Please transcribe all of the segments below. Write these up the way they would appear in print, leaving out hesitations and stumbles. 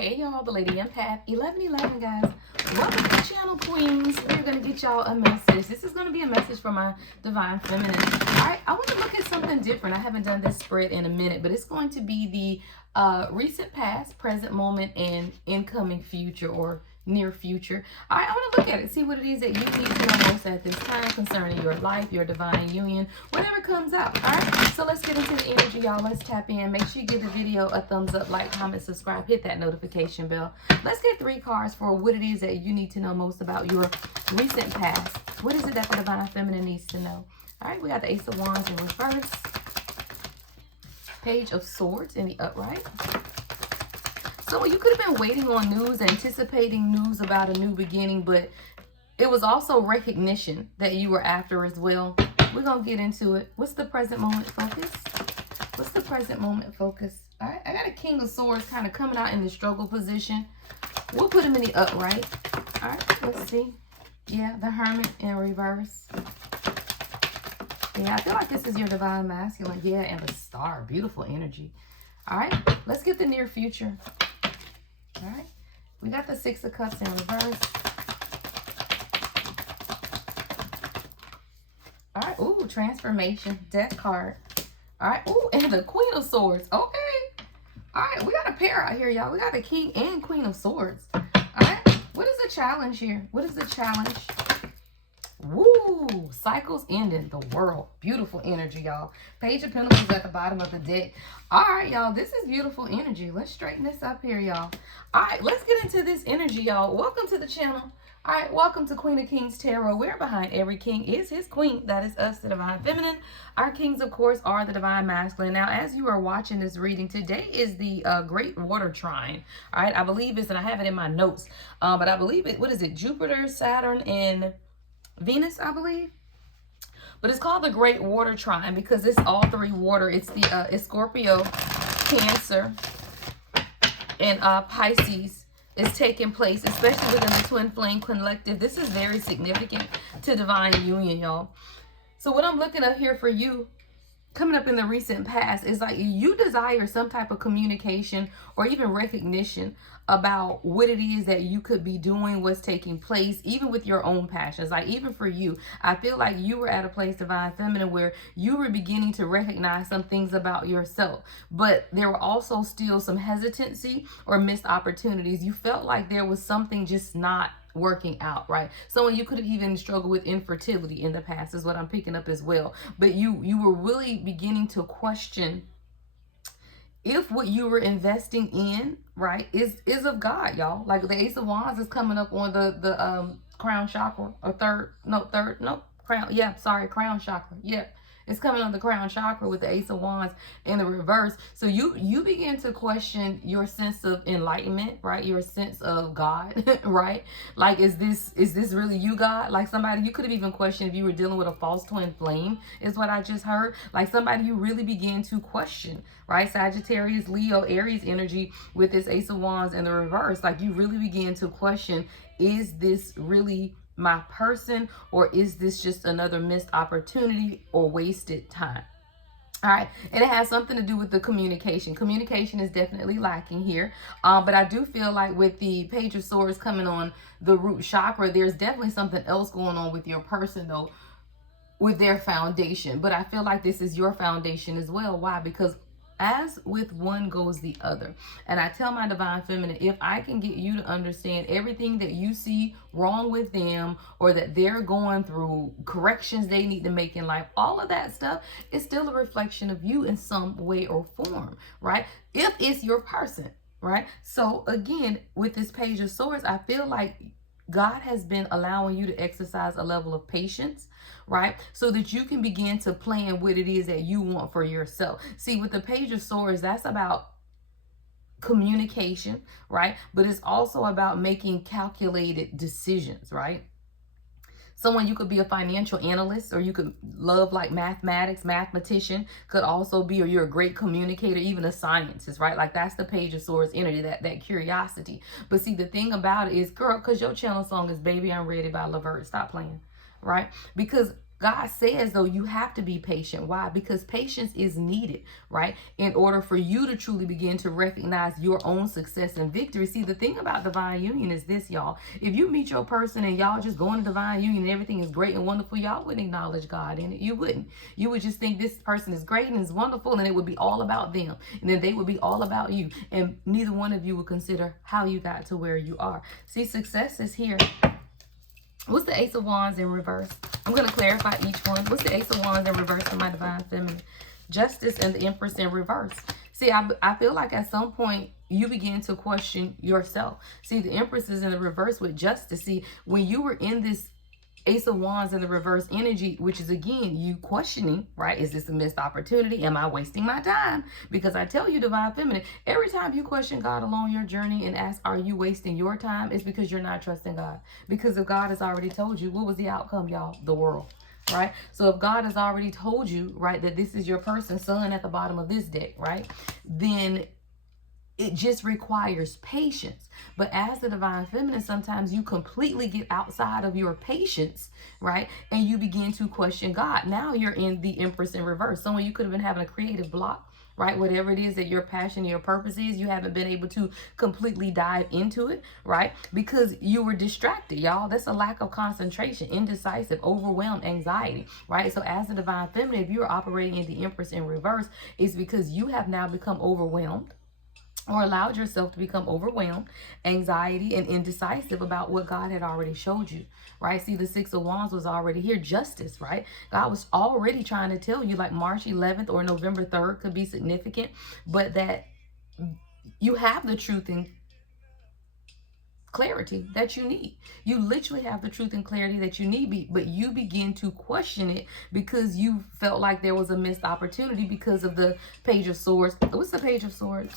Hey y'all, the Lady Empath 1111, guys. Welcome to the channel, Queens. We're gonna get y'all a message. This is gonna be a message from my Divine Feminine. Alright, I want to look at something different. I haven't done this spread in a minute, but it's going to be the recent past, present moment, and incoming future or near future. Alright, I want to look at it, see what it is that you need to know most at this time concerning your life, your divine union, whatever comes out. Alright, so let's get into the energy, y'all. Let's tap in. Make sure you give the video a thumbs up, like, comment, subscribe, hit that notification bell. Let's get 3 cards for what it is that you need to know most about your recent past. What is it that the Divine Feminine needs to know? Alright, we got the Ace of Wands in reverse, Page of Swords in the upright. So you could have been waiting on news, anticipating news about a new beginning, but it was also recognition that you were after as well. We're going to get into it. What's the present moment focus? What's the present moment focus? All right, I got a King of Swords kind of coming out in the struggle position. We'll put him in the upright. All right, let's see. Yeah, the Hermit in reverse. Yeah, I feel like this is your Divine Masculine. Yeah, and the Star. Beautiful energy. All right, let's get the near future. All right, we got the 6 of Cups in reverse. All right, ooh, transformation, Death card. All right, ooh, and the Queen of Swords. Okay. All right, we got a pair out here, y'all. We got the King and Queen of Swords. All right, what is the challenge here? What is the challenge? Woo! Cycles ending the world. Beautiful energy, y'all. Page of Pentacles at the bottom of the deck. All right, y'all. This is beautiful energy. Let's straighten this up here, y'all. All right, let's get into this energy, y'all. Welcome to the channel. All right, welcome to Queen of Kings Tarot, where behind every king is his queen. That is us, the Divine Feminine. Our kings, of course, are the Divine Masculine. Now, as you are watching this reading, today is the Great Water Trine. All right, I believe it's, and I have it in my notes, but I believe it, what is it? Jupiter, Saturn, and Venus, I believe. But it's called the Great Water Trine because it's all 3 water. It's the it's Scorpio, Cancer, and Pisces is taking place, especially within the Twin Flame Collective. This is very significant to divine union, y'all. So what I'm looking at here for you coming up in the recent past is like you desire some type of communication or even recognition about what it is that you could be doing, what's taking place, even with your own passions. Like even for you, I feel like you were at a place, Divine Feminine, where you were beginning to recognize some things about yourself, but there were also still some hesitancy or missed opportunities. You felt like there was something just not working out, right? Someone you could have even struggled with infertility in the past is what I'm picking up as well. But you were really beginning to question if what you were investing in, right, is of God, y'all. Like the Ace of Wands is coming up on the crown chakra, or crown chakra. Yeah. It's coming on the crown chakra with the Ace of Wands in the reverse. So you begin to question your sense of enlightenment, right? Your sense of God, right? Like, is this really you, God? Like somebody, you could have even questioned if you were dealing with a false twin flame, is what I just heard. Like somebody you really began to question, right? Sagittarius, Leo, Aries energy with this Ace of Wands in the reverse. Like you really began to question, is this really my person, or is this just another missed opportunity or wasted time? All right, and it has something to do with the communication. Communication is definitely lacking here, but I do feel like with the Page of Swords coming on the root chakra, there's definitely something else going on with your person though, with their foundation. But I feel like this is your foundation as well. Why? Because as with one goes the other. And I tell my Divine Feminine, if I can get you to understand everything that you see wrong with them or that they're going through, corrections they need to make in life, all of that stuff is still a reflection of you in some way or form, right? If it's your person, right? So again, with this Page of Swords, I feel like God has been allowing you to exercise a level of patience, right? So that you can begin to plan what it is that you want for yourself. See, with the Page of Swords, that's about communication, right? But it's also about making calculated decisions, right? Someone, you could be a financial analyst, or you could love like mathematics, mathematician could also be, or you're a great communicator, even a scientist, right? Like that's the Page of Swords energy, that curiosity. But see, the thing about it is, girl, because your channel song is Baby I'm Ready by Levert, stop playing, right? Because God says, though, you have to be patient. Why? Because patience is needed, right? In order for you to truly begin to recognize your own success and victory. See, the thing about divine union is this, y'all. If you meet your person and y'all just go into divine union and everything is great and wonderful, y'all wouldn't acknowledge God in it. You wouldn't. You would just think this person is great and is wonderful, and it would be all about them. And then they would be all about you. And neither one of you would consider how you got to where you are. See, success is here. What's the Ace of Wands in reverse? I'm going to clarify each one. What's the Ace of Wands in reverse in my Divine Feminine? Justice and the Empress in reverse. See, I feel like at some point you begin to question yourself. See, the Empress is in the reverse with Justice. See, when you were in this Ace of Wands in the reverse energy, which is again you questioning, right? Is this a missed opportunity? Am I wasting my time? Because I tell you, Divine Feminine, every time you question God along your journey and ask, are you wasting your time? It's because you're not trusting God. Because if God has already told you, what was the outcome, y'all? The world, right? So if God has already told you, right, that this is your person, Sun at the bottom of this deck, right? Then it just requires patience. But as the Divine Feminine, sometimes you completely get outside of your patience, right? And you begin to question God. Now you're in the Empress in reverse. Someone you could have been having a creative block, right? Whatever it is that your passion, your purpose is, you haven't been able to completely dive into it, right? Because you were distracted, y'all. That's a lack of concentration, indecisive, overwhelmed, anxiety, right? So as the Divine Feminine, if you're operating in the Empress in reverse, it's because you have now become overwhelmed, or allowed yourself to become overwhelmed, anxiety, and indecisive about what God had already showed you, right? See, the Six of Wands was already here. Justice, right? God was already trying to tell you, like March 11th or November 3rd could be significant, but that you have the truth and clarity that you need. You literally have the truth and clarity that you need, but you begin to question it because you felt like there was a missed opportunity because of the Page of Swords. What's the Page of Swords?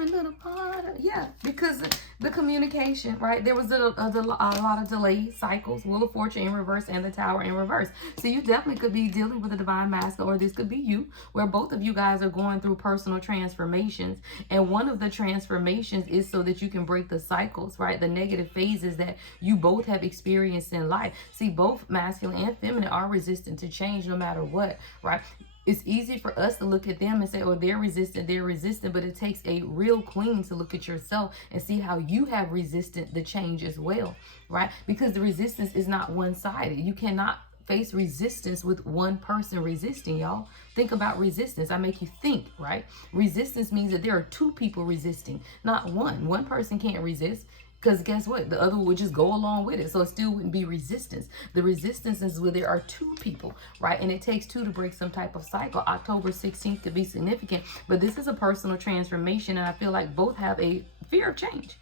Little part of, yeah, because the communication, right? There was a lot of delays, cycles, Wheel of Fortune in reverse and the Tower in reverse. So you definitely could be dealing with a divine masculine, or this could be you, where both of you guys are going through personal transformations. And one of the transformations is so that you can break the cycles, right? The negative phases that you both have experienced in life. See, both masculine and feminine are resistant to change no matter what, right? It's easy for us to look at them and say, oh, they're resistant, but it takes a real queen to look at yourself and see how you have resisted the change as well, right? Because the resistance is not one-sided. You cannot face resistance with one person resisting, y'all. Think about resistance. I make you think, right? Resistance means that there are two people resisting, not one. One person can't resist. Because guess what? The other would just go along with it. So it still wouldn't be resistance. The resistance is where there are two people, right? And it takes two to break some type of cycle. October 16th could be significant. But this is a personal transformation. And I feel like both have a fear of change,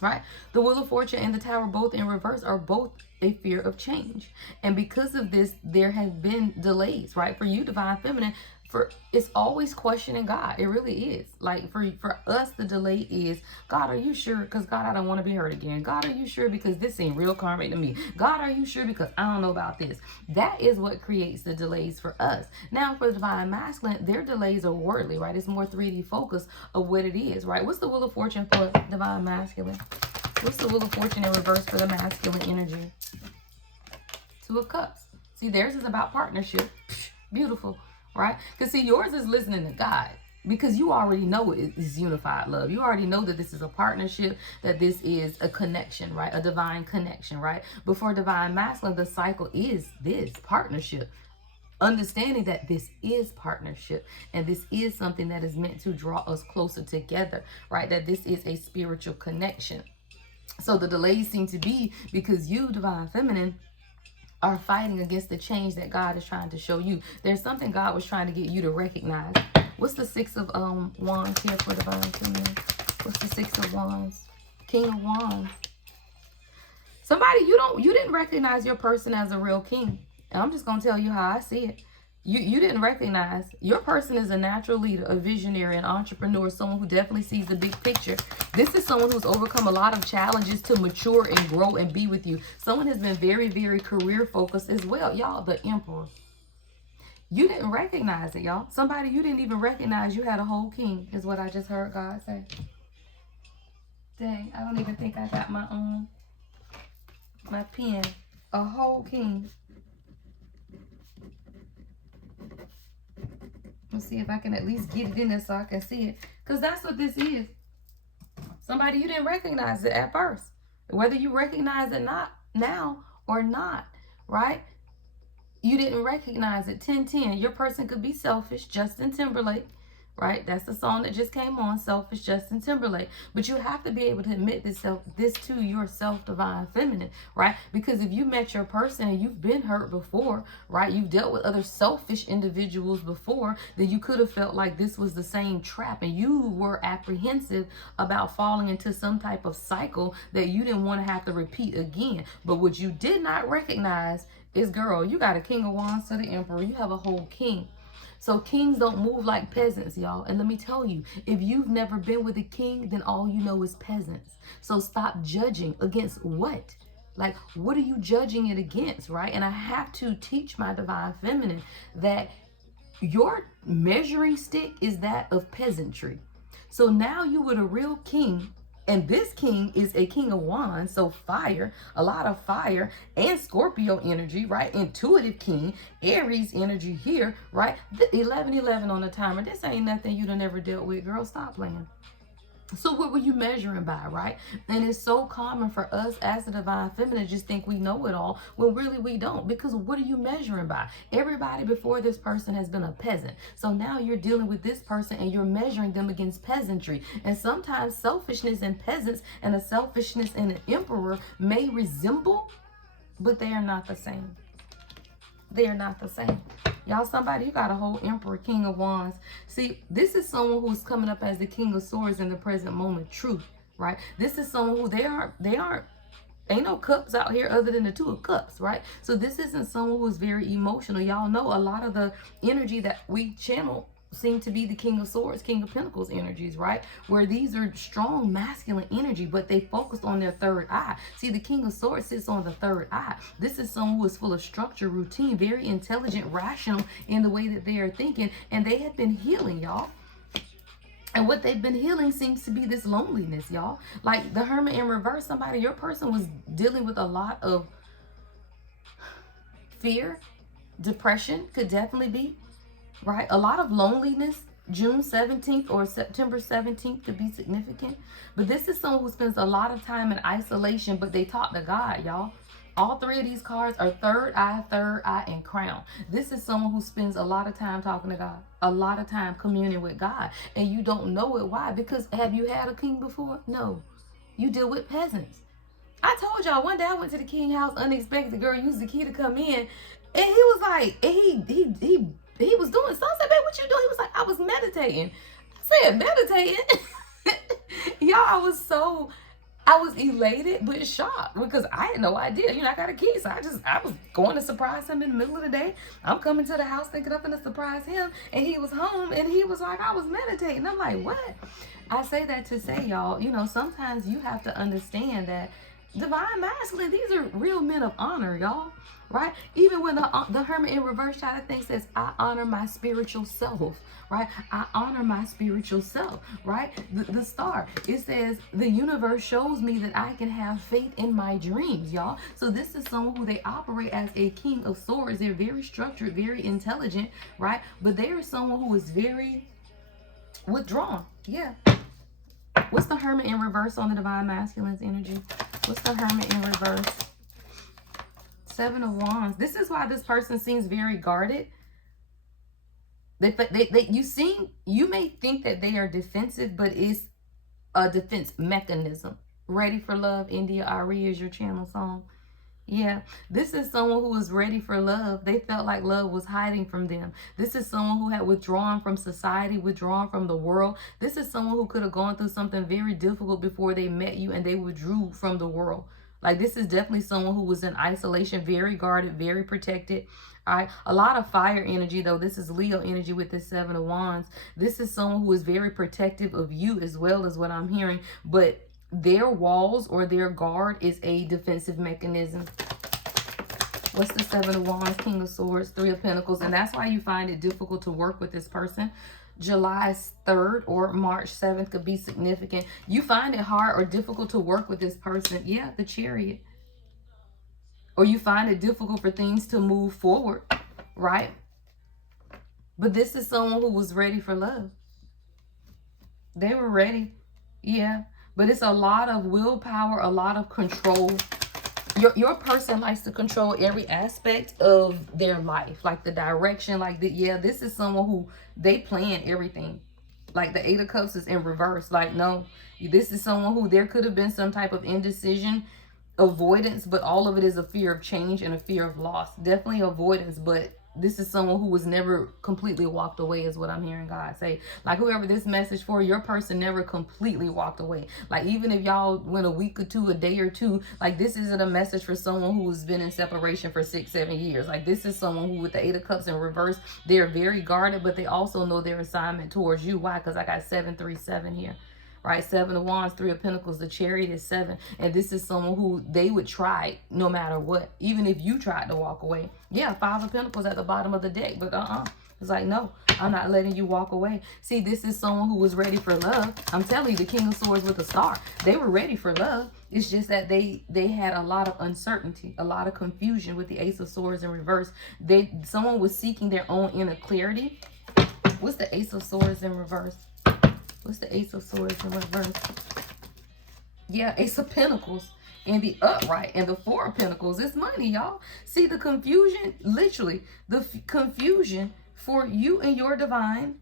right? The Wheel of Fortune and the Tower, both in reverse, are both a fear of change. And because of this, there have been delays, right? For you, Divine Feminine, it's always questioning God. It really is. Like for us, the delay is, God, are you sure? Because God, I don't want to be hurt again. God, are you sure? Because this ain't real karmic to me. God, are you sure? Because I don't know about this. That is what creates the delays for us. Now, for the Divine Masculine, their delays are worldly, right? It's more 3D focus of what it is, right? What's the Wheel of Fortune for Divine Masculine? What's the Wheel of Fortune in reverse for the masculine energy? Two of Cups. See, theirs is about partnership. Beautiful. Right? Because see, yours is listening to God, because you already know it is unified love. You already know that this is a partnership, that this is a connection, right? A divine connection, right? Before Divine Masculine, the cycle is this partnership. Understanding that this is partnership and this is something that is meant to draw us closer together, right? That this is a spiritual connection. So the delays seem to be because you, Divine Feminine, are fighting against the change that God is trying to show you. There's something God was trying to get you to recognize. What's the Six of Wands here for Divine Feminine? What's the Six of Wands? King of Wands. Somebody, you didn't recognize your person as a real king. And I'm just going to tell you how I see it. You didn't recognize your person is a natural leader, a visionary, an entrepreneur, someone who definitely sees the big picture. This is someone who's overcome a lot of challenges to mature and grow and be with you. Someone has been very, very career focused as well. Y'all, the Emperor. You didn't recognize it, y'all. Somebody you didn't even recognize you had a whole king, is what I just heard God say. Dang, I don't even think I got my own. My pen. A whole king. Let's see if I can at least get it in there so I can see it. Because that's what this is. Somebody you didn't recognize it at first. Whether you recognize it not now or not, right? You didn't recognize it. 1010. Your person could be selfish. Justin Timberlake, right? That's the song that just came on. Selfish Justin Timberlake. But you have to be able to admit this to yourself, divine feminine, right? Because if you met your person and you've been hurt before, right? You've dealt with other selfish individuals before, then you could have felt like this was the same trap and you were apprehensive about falling into some type of cycle that you didn't want to have to repeat again. But what you did not recognize is, girl, you got a king of wands to the emperor. You have a whole king. So kings don't move like peasants, y'all. And let me tell you, if you've never been with a king, then all you know is peasants. So stop judging against what? Like, what are you judging it against, right? And I have to teach my divine feminine that your measuring stick is that of peasantry. So now you with a real king, and this king is a king of wands, so fire, a lot of fire and Scorpio energy, right? Intuitive king, Aries energy here, right? 1111 on the timer. This ain't nothing you done ever dealt with, girl. Stop playing. So what were you measuring by, right? And it's so common for us as the divine feminine to just think we know it all when really we don't. Because what are you measuring by? Everybody before this person has been a peasant. So now you're dealing with this person and you're measuring them against peasantry. And sometimes selfishness in peasants and a selfishness in an emperor may resemble, but they are not the same. They are not the same. Y'all, somebody, you got a whole emperor, king of wands. See, this is someone who's coming up as the king of swords in the present moment. Truth, right? This is someone who they aren't, ain't no cups out here other than the two of cups, right? So this isn't someone who's very emotional. Y'all know a lot of the energy that we channel seem to be the king of swords, king of pentacles energies, right? Where these are strong masculine energy, but they focused on their third eye. See, the king of swords sits on the third eye. This is someone who is full of structure, routine, very intelligent, rational in the way that they are thinking, and they have been healing, y'all. And what they've been healing seems to be this loneliness, y'all. Like the Hermit in reverse, somebody, your person was dealing with a lot of fear, depression, could definitely be, right? A lot of loneliness. June 17th or September 17th could be significant. But this is someone who spends a lot of time in isolation, but they talk to God, y'all. All three of these cards are third eye, and crown. This is someone who spends a lot of time talking to God, a lot of time communing with God. And you don't know it. Why? Because have you had a king before? No. You deal with peasants. I told y'all one day I went to the king house unexpected. The girl used the key to come in. And he was like, and he was doing something. I said, babe, what you doing? He was like, I was meditating. I said, meditating? Y'all, I was elated but shocked because I had no idea. You know, I got a key, so I was going to surprise him in the middle of the day. I'm coming to the house thinking I'm going to surprise him, and he was home, and he was like, I was meditating. I'm like, what? I say that to say, y'all, you know, sometimes you have to understand that divine masculine, these are real men of honor, y'all. Right? Even when the Hermit in reverse side of things says, I honor my spiritual self, right? I honor my spiritual self, right? The star, it says, the universe shows me that I can have faith in my dreams, y'all. So this is someone who they operate as a king of swords. They're very structured, very intelligent, right? But they are someone who is very withdrawn. Yeah. What's the Hermit in reverse on the divine masculine's energy? What's the Hermit in reverse? Seven of Wands. This is why this person seems very guarded. You may think that they are defensive, but it's a defense mechanism. Ready for love, India Ari is your channel song. Yeah, this is someone who is ready for love. They felt like love was hiding from them. This is someone who had withdrawn from society, withdrawn from the world. This is someone who could have gone through something very difficult before they met you and they withdrew from the world. Like, this is definitely someone who was in isolation, very guarded, very protected. All right. A lot of fire energy, though. This is Leo energy with this Seven of Wands. This is someone who is very protective of you as well as what I'm hearing. But their walls or their guard is a defensive mechanism. What's the Seven of Wands, King of Swords, Three of Pentacles? And that's why you find it difficult to work with this person. July 3rd or March 7th could be significant. You find it hard or difficult to work with this person. Yeah, the Chariot. or you find it difficult for things to move forward, right? But this is someone who was ready for love. They were ready. Yeah. But it's a lot of willpower, a lot of control. Your person likes to control every aspect of their life, like the direction, like yeah, this is someone who they plan everything. Like the Eight of Cups is in reverse. Like, no, this is someone who there could have been some type of indecision, avoidance, but all of it is a fear of change and a fear of loss. Definitely avoidance, but this is someone who was never completely walked away, is what I'm hearing God say. Like, whoever this message for, your person never completely walked away. Like, even if y'all went a week or two, a day or two, like, this isn't a message for someone who's been in separation for 6-7 years. Like, this is someone who, with the Eight of Cups in reverse, they're very guarded, but they also know their assignment towards you. Why? Because I got 737 here. Right? 7 of Wands, 3 of Pentacles, the Chariot is 7. And this is someone who they would try no matter what. Even if you tried to walk away. Yeah, 5 of Pentacles at the bottom of the deck. But it's like, no, I'm not letting you walk away. See, this is someone who was ready for love. I'm telling you, the King of Swords with a star. They were ready for love. It's just that they had a lot of uncertainty, a lot of confusion with the Ace of Swords in reverse. Someone was seeking their own inner clarity. What's the Ace of Swords in reverse? What's the Ace of Swords in reverse? Yeah, Ace of Pentacles in the upright, and the 4 of Pentacles is money, y'all. See the confusion, literally, the confusion for you and your divine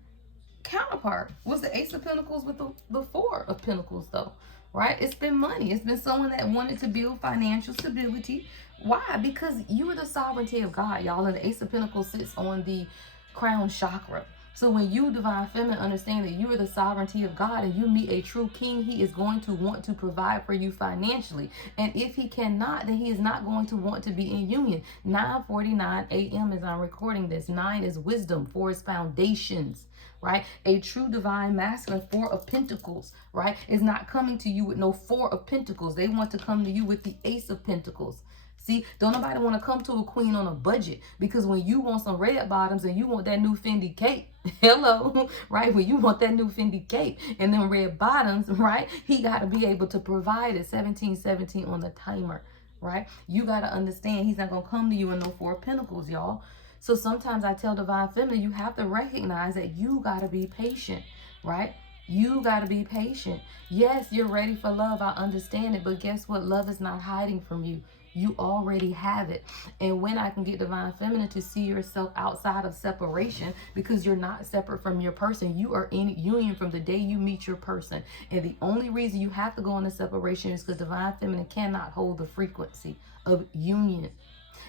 counterpart was the Ace of Pentacles with the 4 of Pentacles, though, right? It's been money. It's been someone that wanted to build financial stability. Why? Because you are the sovereignty of God, y'all, and the Ace of Pentacles sits on the crown chakra. So when you, divine feminine, understand that you are the sovereignty of God and you meet a true king, he is going to want to provide for you financially. And if he cannot, then he is not going to want to be in union. 9:49 a.m. as I'm recording this. 9 is wisdom, 4 is foundations, right? A true divine masculine, 4 of Pentacles, right, is not coming to you with no 4 of Pentacles. They want to come to you with the Ace of Pentacles. See, don't nobody want to come to a queen on a budget, because when you want some red bottoms and you want that new Fendi cape, hello, right? When you want that new Fendi cape and them red bottoms, right? He got to be able to provide it. 1717 on the timer, right? You got to understand he's not going to come to you in no 4 of Pentacles, y'all. So sometimes I tell divine feminine, you have to recognize that you got to be patient, right? You got to be patient. Yes, you're ready for love. I understand it. But guess what? Love is not hiding from you. You already have it. And when I can get divine feminine to see yourself outside of separation, because you're not separate from your person, you are in union from the day you meet your person. And the only reason you have to go into separation is because divine feminine cannot hold the frequency of union.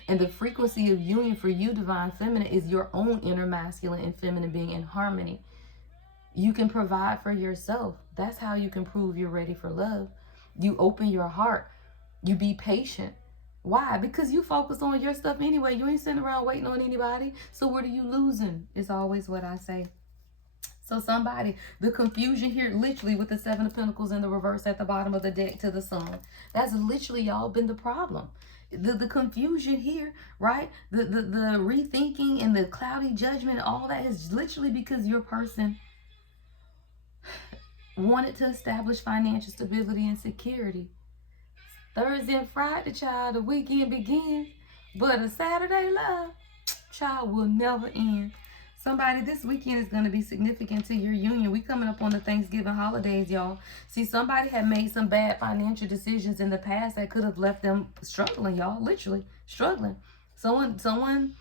And the frequency of union for you, divine feminine, is your own inner masculine and feminine being in harmony. You can provide for yourself. That's how you can prove you're ready for love. You open your heart. You be patient. Why? Because you focus on your stuff anyway. You ain't sitting around waiting on anybody. So what are you losing? It's always what I say. So somebody, the confusion here, literally with the 7 of Pentacles in the reverse at the bottom of the deck to the sun, that's literally, y'all, been the problem. The confusion here, right? The rethinking and the cloudy judgment, all that is literally because your person wanted to establish financial stability and security. Thursday and Friday, child, the weekend begins. But a Saturday love, child, will never end. Somebody, this weekend is going to be significant to your union. We coming up on the Thanksgiving holidays, y'all. See, somebody had made some bad financial decisions in the past that could have left them struggling, y'all. Literally struggling. Someone,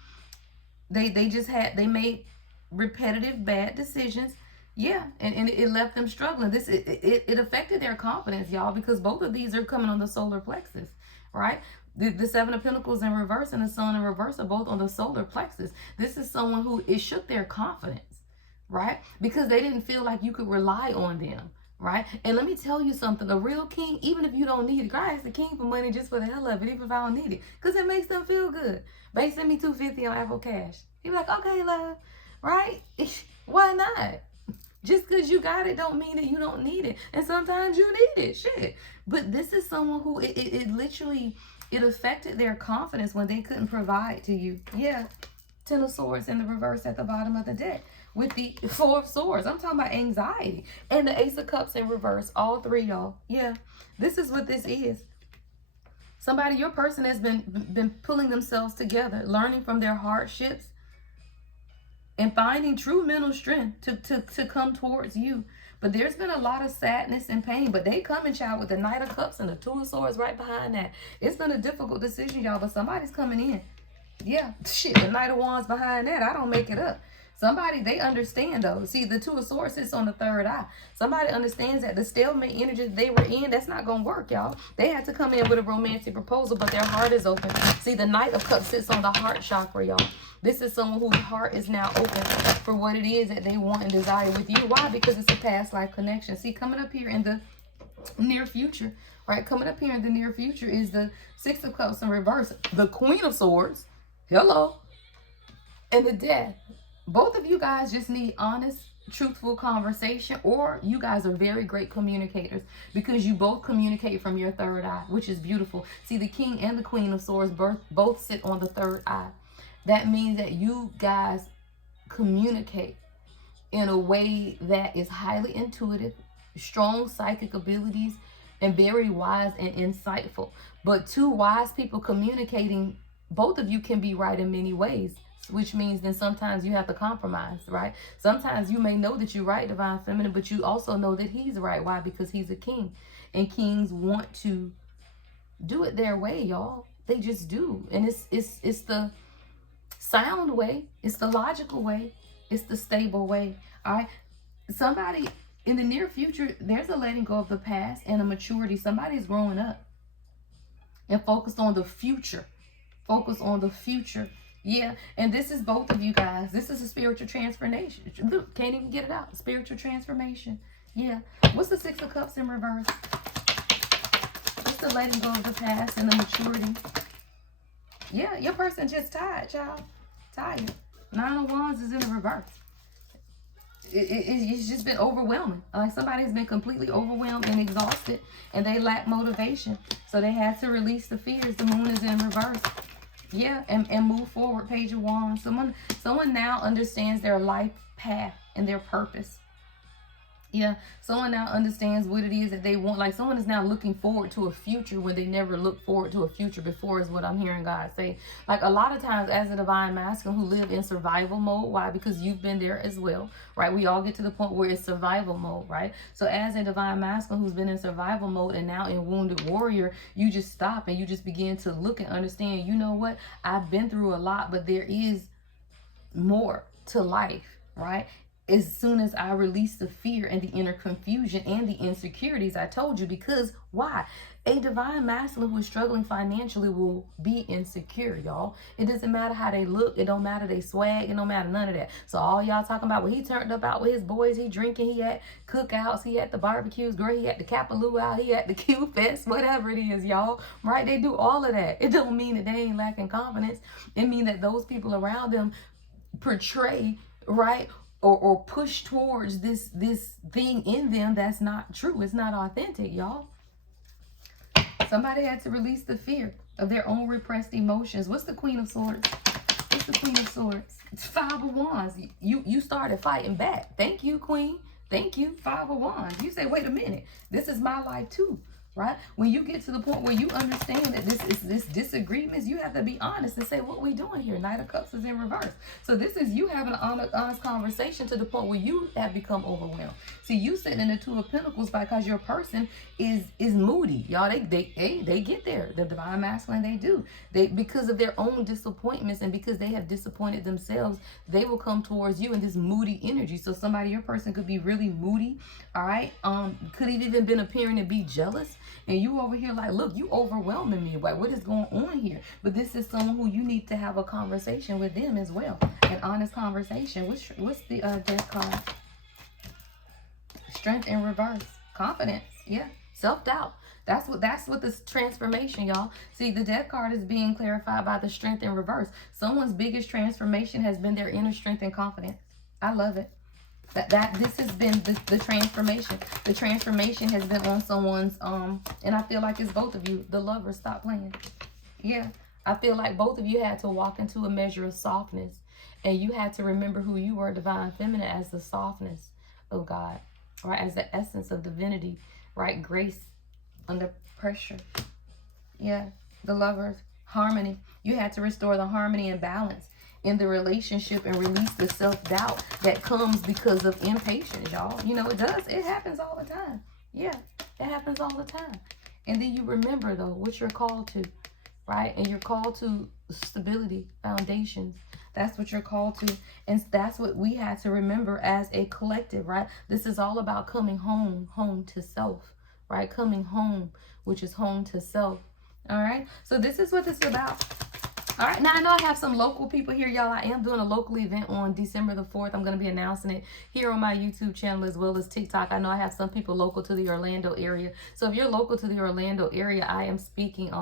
they made repetitive bad decisions. Yeah, and it left them struggling. It affected their confidence, y'all, because both of these are coming on the solar plexus, right? The 7 of Pentacles in reverse and the Sun in reverse are both on the solar plexus. This is someone who, it shook their confidence, right? Because they didn't feel like you could rely on them, right? And let me tell you something. A real king, even if you don't need it, God is the king for money just for the hell of it, even if I don't need it, because it makes them feel good. Babe, send me $250 on Apple Cash. He be like, okay, love, right? Why not? Just because you got it don't mean that you don't need it. And sometimes you need it. Shit. But this is someone who it literally, it affected their confidence when they couldn't provide to you. Yeah. 10 of Swords in the reverse at the bottom of the deck. With the 4 of Swords. I'm talking about anxiety. And the Ace of Cups in reverse. All 3, y'all. Yeah. This is what this is. Somebody, your person has been pulling themselves together, learning from their hardships, and finding true mental strength to come towards you. But there's been a lot of sadness and pain. But they coming, child, with the Knight of Cups and the Two of Swords right behind that. It's been a difficult decision, y'all, but somebody's coming in. Yeah, shit, the Knight of Wands behind that. I don't make it up. Somebody, they understand, though. See, the Two of Swords sits on the third eye. Somebody understands that the stalemate energy they were in, that's not going to work, y'all. They had to come in with a romantic proposal, but their heart is open. See, the Knight of Cups sits on the heart chakra, y'all. This is someone whose heart is now open for what it is that they want and desire with you. Why? Because it's a past life connection. See, coming up here in the near future, right? Coming up here in the near future is the Six of Cups in reverse, the Queen of Swords, hello, and the Death. Both of you guys just need honest, truthful conversation, or you guys are very great communicators because you both communicate from your third eye, which is beautiful. See, the King and the Queen of Swords both sit on the third eye. That means that you guys communicate in a way that is highly intuitive, strong psychic abilities, and very wise and insightful. But two wise people communicating, both of you can be right in many ways, which means then sometimes you have to compromise, right? Sometimes you may know that you're right, Divine Feminine, but you also know that he's right. Why? Because he's a king. And kings want to do it their way, y'all. They just do. And it's the sound way. It's the logical way. It's the stable way. All right. Somebody in the near future, there's a letting go of the past and a maturity. Somebody's growing up and focused on the future. Focus on the future. Yeah, and this is both of you guys. This is a spiritual transformation. Look, can't even get it out. Spiritual transformation. Yeah. What's the Six of Cups in reverse? What's the letting go of the past and the maturity? Yeah, your person just tired, child. Tired. Nine of Wands is in the reverse. It's just been overwhelming. Like somebody's been completely overwhelmed and exhausted, and they lack motivation. So they had to release the fears. The Moon is in reverse. Yeah, and move forward. Page of Wands. Someone now understands their life path and their purpose. Yeah, someone now understands what it is that they want. Like someone is now looking forward to a future when they never looked forward to a future before, is what I'm hearing God say. Like a lot of times as a divine masculine who live in survival mode. Why? Because you've been there as well, right? We all get to the point where it's survival mode, right? So as a divine masculine who's been in survival mode and now in wounded warrior, you just stop and you just begin to look and understand, you know what? I've been through a lot, but there is more to life, right? As soon as I release the fear and the inner confusion and the insecurities, I told you, because why? A divine masculine who is struggling financially will be insecure, y'all. It doesn't matter how they look. It don't matter they swag. It don't matter none of that. So all y'all talking about what he turned up out with his boys, he drinking, he had cookouts, he had the barbecues, girl, he had the Kapaloo out, he had the Q-Fest, whatever it is, y'all, right? They do all of that. It don't mean that they ain't lacking confidence. It means that those people around them portray, right, or push towards this thing in them that's not true. It's not authentic, y'all. Somebody had to release the fear of their own repressed emotions. What's the Queen of Swords? What's the Queen of Swords? It's Five of Wands. You started fighting back. Thank you, Queen. Thank you. Five of Wands. You say, wait a minute. This is my life too. Right? When you get to the point where you understand that this disagreements, you have to be honest and say, what we doing here? Knight of Cups is in reverse. So this is you having an honest conversation to the point where you have become overwhelmed. See, you sitting in the Two of Pentacles because your person is moody. Y'all, they get there. The divine masculine, they do. Because of their own disappointments and because they have disappointed themselves, they will come towards you in this moody energy. So somebody, your person could be really moody, all right? Could have even been appearing to be jealous. And you over here like, look, you overwhelming me. Like, what is going on here? But this is someone who you need to have a conversation with them as well. An honest conversation. What's the Death card? Strength in reverse. Confidence. Yeah. Self-doubt. That's what this transformation, y'all. See, the Death card is being clarified by the Strength in reverse. Someone's biggest transformation has been their inner strength and confidence. I love it. This has been the transformation. The transformation has been on someone's and I feel like it's both of you. The Lovers, stop playing. Yeah, I feel like both of you had to walk into a measure of softness, and you had to remember who you were, divine feminine, as the softness of God, right? As the essence of divinity, right? Grace under pressure. Yeah. The Lovers, harmony. You had to restore the harmony and balance in the relationship and release the self-doubt that comes because of impatience, y'all. You know, it does. It happens all the time. Yeah, it happens all the time. And then you remember, though, what you're called to, right? And you're called to stability, foundations. That's what you're called to. And that's what we had to remember as a collective, right? This is all about coming home, home to self, right? Coming home, which is home to self. All right. So this is what this is about. All right, now I know I have some local people here, y'all. I am doing a local event on December the 4th. I'm going to be announcing it here on my YouTube channel as well as TikTok. I know I have some people local to the Orlando area. So if you're local to the Orlando area, I am speaking.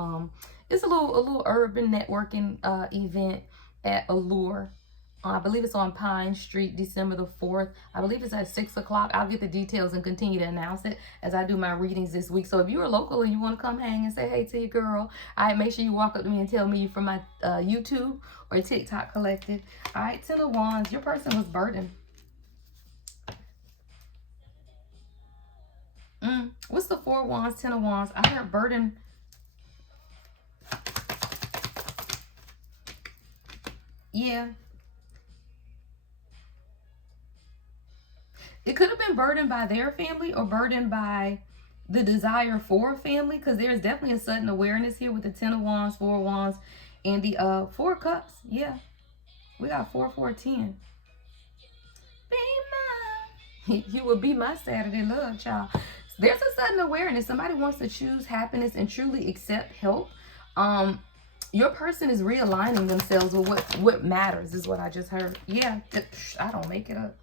It's a little urban networking event at Allure. I believe it's on Pine Street, December the 4th. I believe it's at 6 o'clock. I'll get the details and continue to announce it as I do my readings this week. So if you are local and you want to come hang and say hey to your girl, all right, make sure you walk up to me and tell me you're from my YouTube or TikTok collective. All right, Ten of Wands. Your person was burdened. What's the Four of Wands, Ten of Wands? I heard burden. Yeah. It could have been burdened by their family or burdened by the desire for a family, because there's definitely a sudden awareness here with the Ten of Wands, Four of Wands, and the Four of Cups. Yeah, we got 4, 4, 10. Be mine. You will be my Saturday love, child. There's a sudden awareness. Somebody wants to choose happiness and truly accept help. Your person is realigning themselves with what matters, is what I just heard. Yeah, I don't make it up.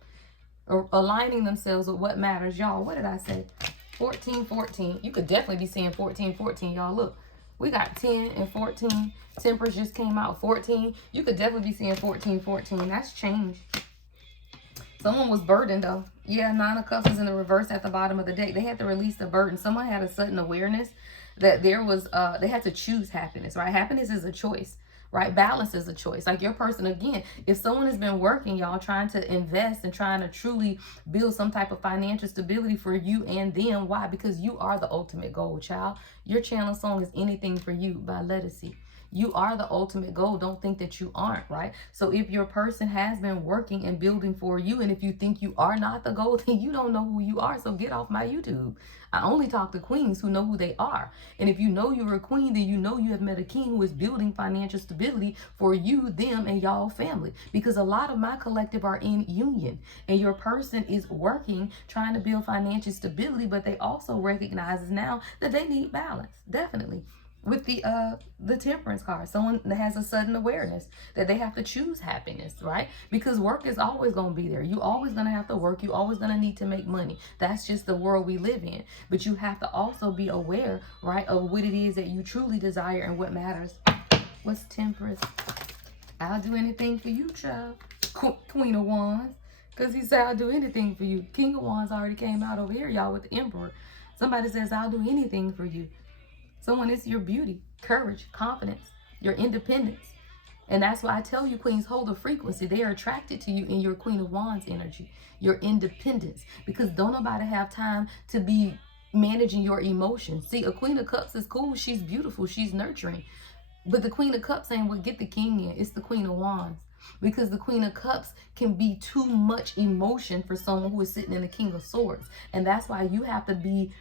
Or aligning themselves with what matters. Y'all, what did I say? 14, 14. You could definitely be seeing 14, 14. Y'all, look. We got 10 and 14. Temperance just came out. 14. You could definitely be seeing 14, 14. That's change. Someone was burdened, though. Yeah, Nine of Cups is in the reverse at the bottom of the deck. They had to release the burden. Someone had a sudden awareness that there was, they had to choose happiness, right? Happiness is a choice. Right? Balance is a choice. Like your person, again, if someone has been working, y'all, trying to invest and trying to truly build some type of financial stability for you and them. Why? Because you are the ultimate goal, child. Your channel song is Anything for You by Lettucey. You are the ultimate goal. Don't think that you aren't, right? So if your person has been working and building for you, and if you think you are not the goal, then you don't know who you are. So get off my YouTube. I only talk to queens who know who they are. And if you know you're a queen, then you know you have met a king who is building financial stability for you, them, and y'all family. Because a lot of my collective are in union. And your person is working, trying to build financial stability, but they also recognize now that they need balance. Definitely. With the Temperance card, someone that has a sudden awareness that they have to choose happiness, right? Because work is always going to be there. You always going to have to work. You always going to need to make money. That's just the world we live in. But you have to also be aware, right, of what it is that you truly desire and what matters. What's Temperance? I'll do anything for you, child. Queen of Wands. Because he said, I'll do anything for you. King of Wands already came out over here, y'all, with the Emperor. Somebody says, I'll do anything for you. Someone is your beauty, courage, confidence, your independence. And that's why I tell you, queens, hold a frequency. They are attracted to you in your Queen of Wands energy, your independence. Because don't nobody have time to be managing your emotions. See, a Queen of Cups is cool. She's beautiful. She's nurturing. But the Queen of Cups ain't what get the king in. It's the Queen of Wands. Because the Queen of Cups can be too much emotion for someone who is sitting in the King of Swords. And that's why you have to be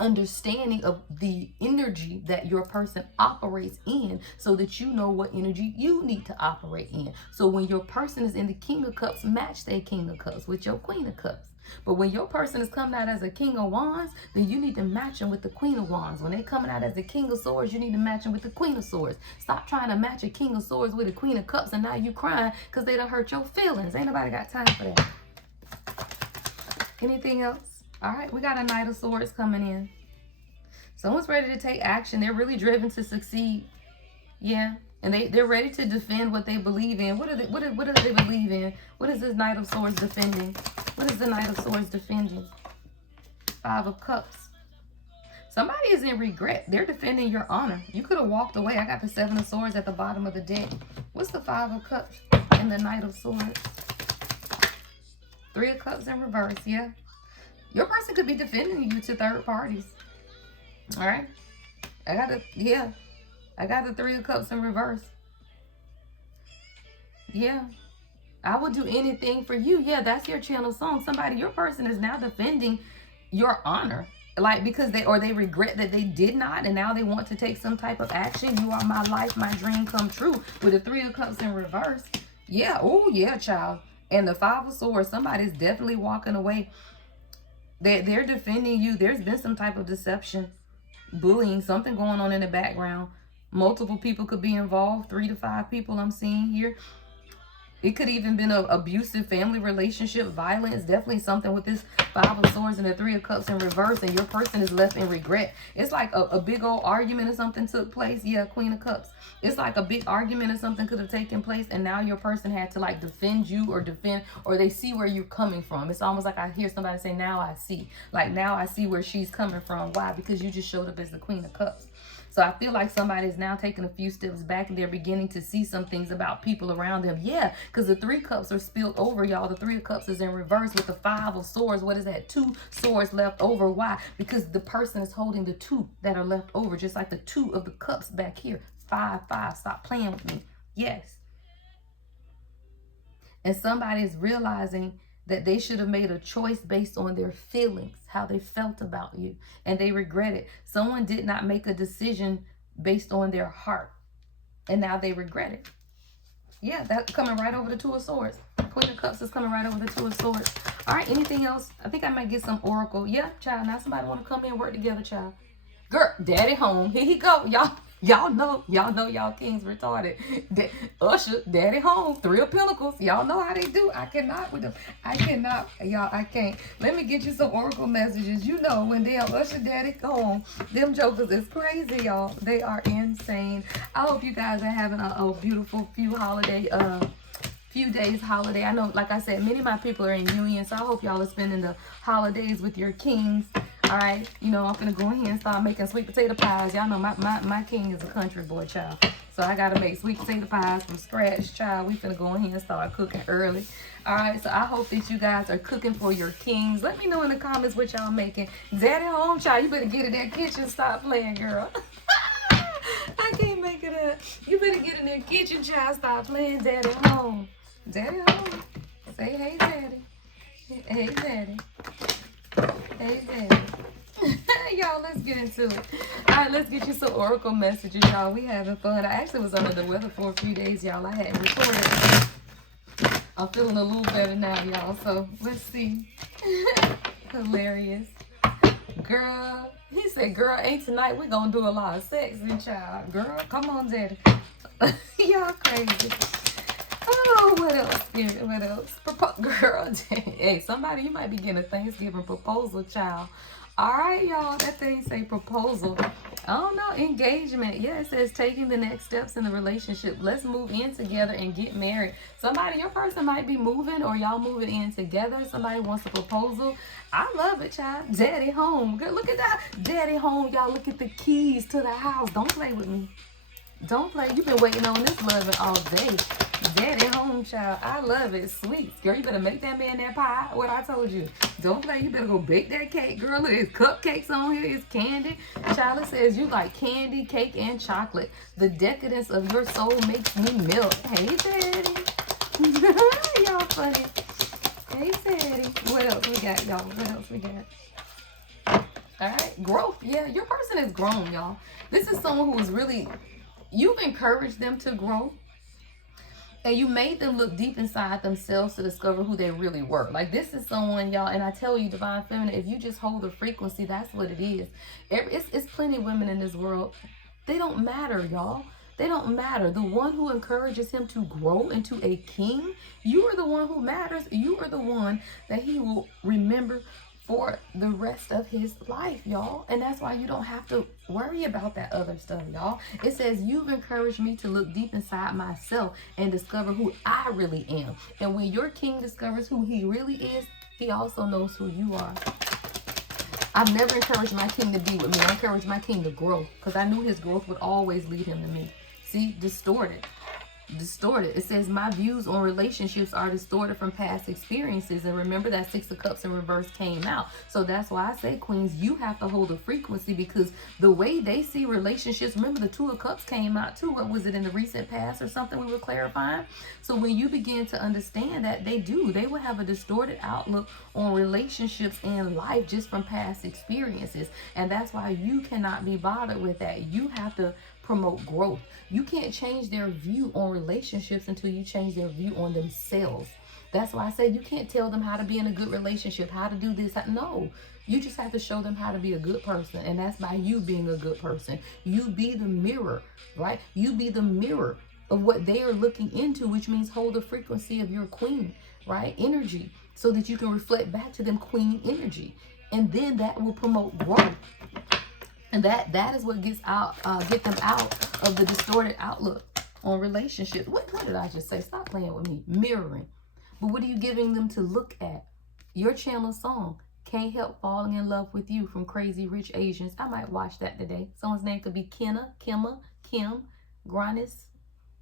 understanding of the energy that your person operates in, so that you know what energy you need to operate in. So when your person is in the King of Cups, match their King of Cups with your Queen of Cups. But when your person is coming out as a King of Wands, then you need to match them with the Queen of Wands. When they're coming out as the King of Swords, you need to match them with the Queen of Swords. Stop trying to match a King of Swords with a Queen of Cups, and now you crying because they done hurt your feelings. Ain't nobody got time for that. Anything else? All right, we got a Knight of Swords coming in. Someone's ready to take action. They're really driven to succeed. Yeah. And they're ready to defend what they believe in. What do they believe in? What is this Knight of Swords defending? What is the Knight of Swords defending? Five of Cups. Somebody is in regret. They're defending your honor. You could have walked away. I got the Seven of Swords at the bottom of the deck. What's the Five of Cups and the Knight of Swords? Three of Cups in reverse. Yeah. Your person could be defending you to third parties. All right. I got to, yeah. I got the Three of Cups in reverse. Yeah. I will do anything for you. Yeah, that's your channel song. Somebody, your person is now defending your honor. Like, because they regret that they did not, and now they want to take some type of action. You are my life, my dream come true. With the Three of Cups in reverse. Yeah, oh yeah, child. And the Five of Swords, somebody's definitely walking away. They're defending you. There's been some type of deception, bullying, something going on in the background. Multiple people could be involved. 3 to 5 people I'm seeing here. It could even been an abusive family relationship, violence, definitely something with this Five of Swords and the Three of Cups in reverse, and your person is left in regret. It's like a big old argument or something took place. Yeah, Queen of Cups. It's like a big argument or something could have taken place, and now your person had to like defend you or they see where you're coming from. It's almost like I hear somebody say, now I see. Like, now I see where she's coming from. Why? Because you just showed up as the Queen of Cups. So I feel like somebody's now taking a few steps back and they're beginning to see some things about people around them. Yeah, because the 3 cups are spilled over, y'all. The 3 of Cups is in reverse with the 5 of Swords. What is that? 2 swords left over. Why? Because the person is holding the 2 that are left over, just like the 2 of the Cups back here. 5, 5. Stop playing with me. Yes. And somebody is realizing that they should have made a choice based on their feelings, how they felt about you, and they regret it. Someone did not make a decision based on their heart, and now they regret it. Yeah, that's coming right over the 2 of Swords. Queen of Cups is coming right over the 2 of Swords. All right, anything else? I think I might get some oracle. Yeah, child, now somebody want to come in and work together, child. Girl, daddy home. Here he go, y'all. Y'all know y'all kings retarded. Usher, daddy home, 3 of Pentacles. Y'all know how they do. I cannot with them. I cannot, y'all, I can't. Let me get you some oracle messages. You know, when damn Usher daddy home, them jokers is crazy, y'all. They are insane. I hope you guys are having a beautiful few days holiday. I know, like I said, many of my people are in union, so I hope y'all are spending the holidays with your kings. All right, you know, I'm finna go in here and start making sweet potato pies. Y'all know my king is a country boy, child. So I gotta make sweet potato pies from scratch, child. We finna go in here and start cooking early. All right, so I hope that you guys are cooking for your kings. Let me know in the comments what y'all making. Daddy home, child, you better get in that kitchen. Stop playing, girl. I can't make it up. You better get in that kitchen, child. Stop playing. Daddy home. Daddy home. Say hey, daddy. Hey, daddy. Hey, daddy. Y'all, let's get into it. All right, let's get you some oracle messages, y'all. We having fun. I actually was under the weather for a few days, y'all. I hadn't recorded. I'm feeling a little better now, y'all. So let's see. Hilarious. Girl, he said, girl, ain't tonight. We're going to do a lot of sexing, child. Girl, come on, daddy. Y'all crazy. Oh, what else, Spirit? What else? Girl, hey, somebody, you might be getting a Thanksgiving proposal, child. All right, y'all, that thing say proposal. I don't know, engagement. Yeah, it says taking the next steps in the relationship. Let's move in together and get married. Somebody, your person might be moving or y'all moving in together. Somebody wants a proposal. I love it, child. Daddy home. Good, look at that. Daddy home, y'all. Look at the keys to the house. Don't play with me. Don't play. You've been waiting on this loving all day. Daddy home, child. I love it. Sweet. Girl, you better make that man that pie. What I told you. Don't play. You better go bake that cake. Girl, look, it's cupcakes on here. It's candy. Child, it says you like candy, cake, and chocolate. The decadence of your soul makes me melt. Hey, daddy. Y'all funny. Hey, daddy. What else we got, y'all? What else we got? All right. Growth. Yeah, your person is grown, y'all. This is someone who is really... You've encouraged them to grow. And you made them look deep inside themselves to discover who they really were. Like, this is someone, y'all, and I tell you, Divine Feminine, if you just hold the frequency, that's what it is. It's plenty of women in this world. They don't matter, y'all. They don't matter. The one who encourages him to grow into a king, you are the one who matters. You are the one that he will remember for the rest of his life, y'all. And that's why you don't have to worry about that other stuff, y'all. It says, you've encouraged me to look deep inside myself and discover who I really am. And when your king discovers who he really is, he also knows who you are. I've never encouraged my king to be with me. I encouraged my king to grow because I knew his growth would always lead him to me. See, distorted. distorted. It says my views on relationships are distorted from past experiences. And remember that Six of Cups in reverse came out. So that's why I say, Queens, you have to hold a frequency, because the way they see relationships, remember the Two of Cups came out too. What was it, in the recent past or something we were clarifying? So when you begin to understand that, they will have a distorted outlook on relationships and life just from past experiences. And that's why you cannot be bothered with that. You have to promote growth. You can't change their view on relationships until you change their view on themselves. That's why I say you can't tell them how to be in a good relationship, how to do this. No, you just have to show them how to be a good person. And that's by you being a good person. You be the mirror, right? You be the mirror of what they are looking into, which means hold the frequency of your queen, right? Energy, so that you can reflect back to them queen energy. And then that will promote growth. And that is what get them out of the distorted outlook on relationships. What did I just say? Stop playing with me. Mirroring. But what are you giving them to look at? Your channel song, Can't Help Falling in Love with You, from Crazy Rich Asians. I might watch that today. Someone's name could be Kenna, Kimma, Kim, Granis,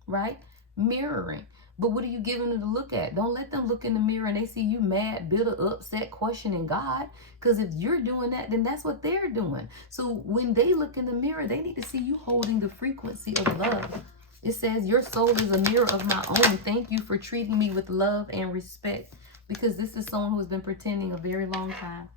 right? Mirroring. But what are you giving them to look at? Don't let them look in the mirror and they see you mad, bitter, upset, questioning God. Because if you're doing that, then that's what they're doing. So when they look in the mirror, they need to see you holding the frequency of love. It says, your soul is a mirror of my own. Thank you for treating me with love and respect. Because this is someone who has been pretending a very long time.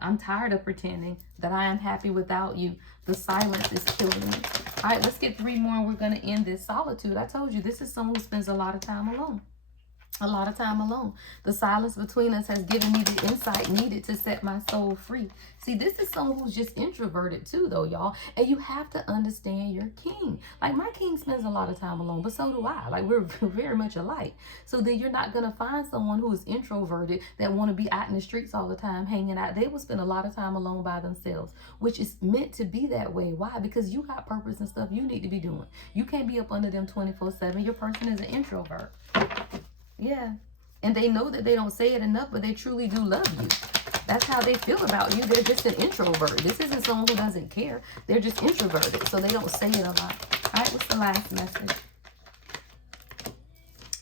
I'm tired of pretending that I am happy without you. The silence is killing me. All right, let's get 3 more and we're going to end this. Solitude. I told you, this is someone who spends a lot of time alone. A lot of time alone. The silence between us has given me the insight needed to set my soul free. See, this is someone who's just introverted too, though, y'all. And you have to understand your king. Like, my king spends a lot of time alone, but so do I. Like, we're very much alike. So then you're not going to find someone who is introverted that want to be out in the streets all the time, hanging out. They will spend a lot of time alone by themselves, which is meant to be that way. Why? Because you got purpose and stuff you need to be doing. You can't be up under them 24/7. Your person is an introvert. Yeah. And they know that they don't say it enough, but they truly do love you. That's how they feel about you. They're just an introvert. This isn't someone who doesn't care. They're just introverted, so they don't say it a lot. All right, what's the last message?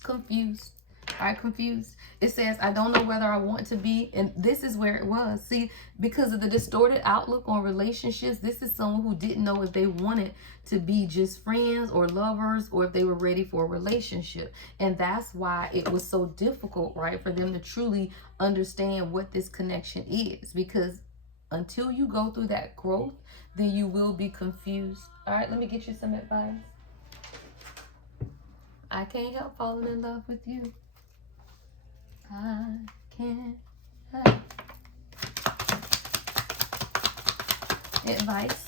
Confused. All right, confused. It says, I don't know whether I want to be, and this is where it was. See, because of the distorted outlook on relationships, this is someone who didn't know if they wanted to be just friends or lovers, or if they were ready for a relationship. And that's why it was so difficult, right, for them to truly understand what this connection is. Because until you go through that growth, then you will be confused. All right, let me get you some advice. I can't help falling in love with you. I can't help. Advice.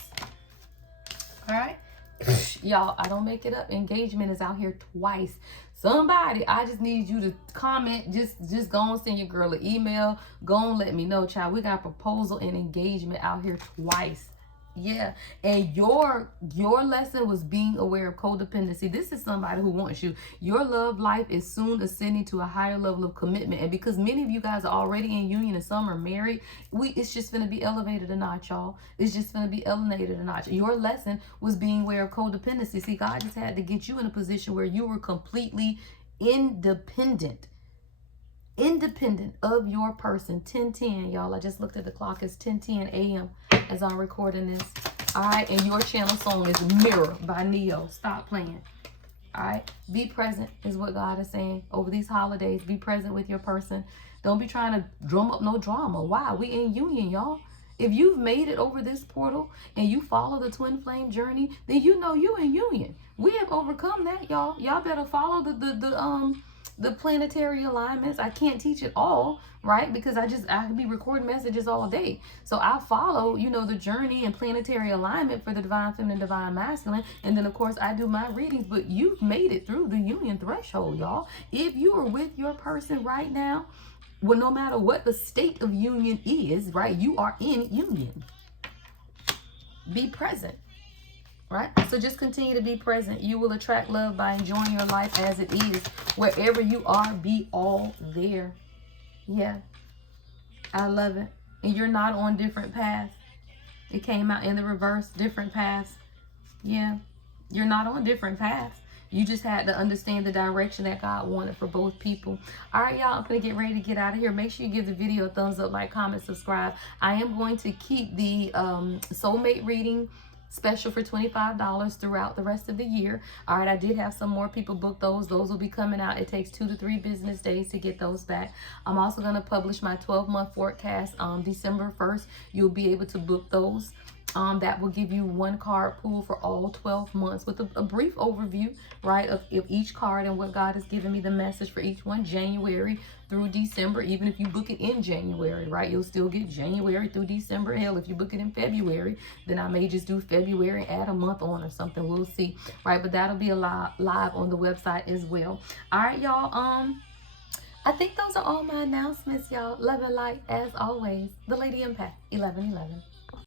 All right. Y'all, I don't make it up. Engagement is out here twice. Somebody, I just need you to comment. Just go and send your girl an email. Go and let me know, child. We got proposal and engagement out here twice. Yeah. And your lesson was being aware of codependency. This is somebody who wants you. Your love life is soon ascending to a higher level of commitment. And because many of you guys are already in union and some are married, it's just going to be elevated a notch, y'all. It's just going to be elevated a notch. Your lesson was being aware of codependency. See, God just had to get you in a position where you were completely independent of your person. 10:10, y'all. I just looked at the clock. It's 10:10 a.m. as I'm recording this. All right, and your channel song is Mirror by Neo. Stop playing. All right, be present is what God is saying over these holidays. Be present with your person. Don't be trying to drum up no drama. Why? We in union, y'all. If you've made it over this portal and you follow the twin flame journey, then you know you in union. We have overcome that, y'all. Y'all better follow the planetary alignments. I can't teach it all, right? Because I can be recording messages all day. So I follow, the journey and planetary alignment for the divine feminine, divine masculine. And then of course I do my readings, but you've made it through the union threshold, y'all. If you are with your person right now, well, no matter what the state of union is, right? You are in union. Be present. Right? So just continue to be present. You will attract love by enjoying your life as it is. Wherever you are, be all there. Yeah. I love it. And you're not on different paths. It came out in the reverse, different paths. Yeah. You're not on different paths. You just had to understand the direction that God wanted for both people. All right, y'all, I'm going to get ready to get out of here. Make sure you give the video a thumbs up, like, comment, subscribe. I am going to keep the soulmate reading special for $25 throughout the rest of the year. All right, I did have some more people book those. Those will be coming out. It takes 2 to 3 business days to get those back. I'm also going to publish my 12-month forecast on December 1st. You'll be able to book those. That will give you one card pool for all 12 months with a brief overview, right, of each card and what God has given me the message for each one, January through December. Even if you book it in January, right, you'll still get January through December. Hell, if you book it in February, then I may just do February and add a month on or something. We'll see, right? But that'll be live on the website as well. All right, y'all. I think those are all my announcements, y'all. Love and light as always. The Lady Empath 1111.